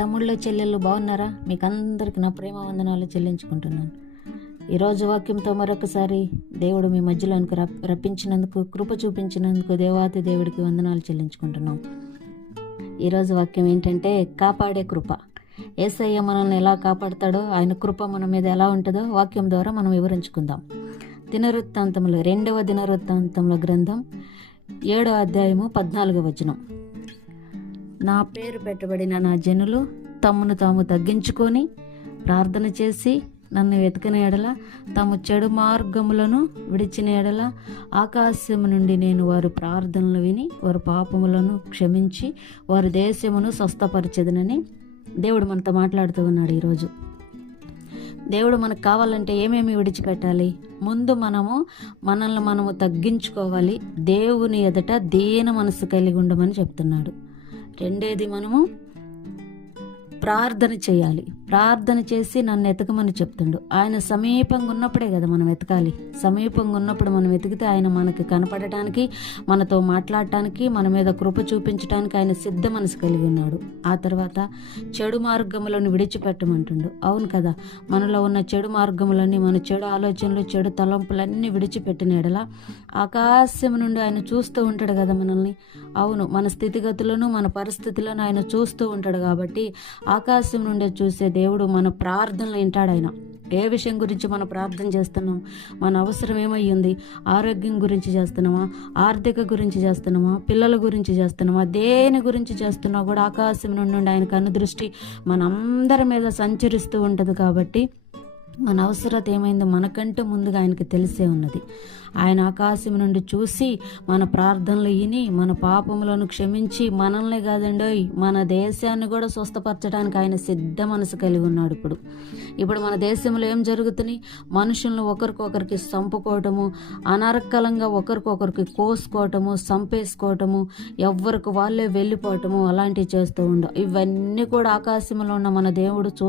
తమ్ముళ్ళు చెల్లెళ్ళు బాగున్నారా? మీకు అందరికి నా ప్రేమ వందనాలు చెల్లించుకుంటున్నాను. ఈరోజు వాక్యంతో మరొకసారి దేవుడు మీ మధ్యలోనికి రప్పించినందుకు కృప చూపించినందుకు దేవాతి దేవుడికి వందనాలు చెల్లించుకుంటున్నాం. ఈరోజు వాక్యం ఏంటంటే కాపాడే కృప. ఏసయ్య మనల్ని ఎలా కాపాడతాడో ఆయన కృప మన మీద ఎలా ఉంటుందో వాక్యం ద్వారా మనం వివరించుకుందాం. దినవృత్తాంతంలో రెండవ దినవృత్తాంతంలో గ్రంథం ఏడో అధ్యాయము పద్నాలుగో వచనం. నా పేరు పెట్టబడిన నా జనులు తమను తాము తగ్గించుకొని ప్రార్థన చేసి నన్ను వెతికిన ఎడల తాము చెడు మార్గములను విడిచిన ఎడల ఆకాశము నుండి నేను వారు ప్రార్థనలు విని వారి పాపములను క్షమించి వారి దేశమును స్వస్థపరచదనని దేవుడు మనతో మాట్లాడుతూ ఉన్నాడు ఈరోజు. దేవుడు మనకు కావాలంటే ఏమేమి విడిచిపెట్టాలి? ముందు మనము మనల్ని మనము తగ్గించుకోవాలి. దేవుని ఎదుట దేన మనసు కలిగి ఉండమని చెప్తున్నాడు. రెండేది మనము ప్రార్థన చేయాలి. ప్రార్థన చేసి నన్ను ఎతకమని చెప్తుండు. ఆయన సమీపంగా ఉన్నప్పుడే కదా మనం ఎతకాలి. సమీపంగా ఉన్నప్పుడు మనం వెతికితే ఆయన మనకి కనపడటానికి మనతో మాట్లాడటానికి మన మీద కృప చూపించడానికి ఆయన సిద్ధ మనసు కలిగి ఉన్నాడు. ఆ తర్వాత చెడు మార్గములను విడిచిపెట్టమంటుండు. అవును కదా మనలో ఉన్న చెడు మార్గములన్నీ మన చెడు ఆలోచనలు చెడు తలంపులన్నీ విడిచిపెట్టిన ఎడలా ఆకాశం నుండి ఆయన చూస్తూ ఉంటాడు కదా మనల్ని. అవును మన స్థితిగతులను మన పరిస్థితులను ఆయన చూస్తూ ఉంటాడు కాబట్టి ఆకాశం నుండి చూసే దేవుడు మన ప్రార్థనలు వింటాడు ఆయన. ఏ విషయం గురించి మనం ప్రార్థన చేస్తున్నాం? మన అవసరం ఏమై ఉంది ఆరోగ్యం గురించి చేస్తున్నామా? ఆర్థిక గురించి చేస్తున్నామా? పిల్లల గురించి చేస్తున్నామా? దేని గురించి చేస్తున్నా కూడా ఆకాశం నుండి ఆయన కన్ను దృష్టి మనందరి మీద సంచరిస్తూ ఉంటుంది కాబట్టి మన అవసరత ఏమైందో మనకంటే ముందుగా ఆయనకి తెలిసే ఉన్నది. ఆయన ఆకాశం నుండి చూసి మన ప్రార్థనలు విని మన పాపములను క్షమించి మనల్ని కాదండోయ్ మన దేశాన్ని కూడా స్వస్థపరచడానికి ఆయన సిద్ధ మనసు కలిగి ఉన్నాడు ఇప్పుడు. ఇప్పుడు మన దేశంలో ఏం జరుగుతున్నాయి? మనుషులను ఒకరికొకరికి చంపుకోవటము అనర్కలంగా ఒకరికొకరికి కోసుకోవటము చంపేసుకోవటము ఎవరికి వాళ్ళే వెళ్ళిపోవటము అలాంటివి చేస్తూ ఉండవు ఇవన్నీ కూడా ఆకాశంలో ఉన్న మన దేవుడు చూ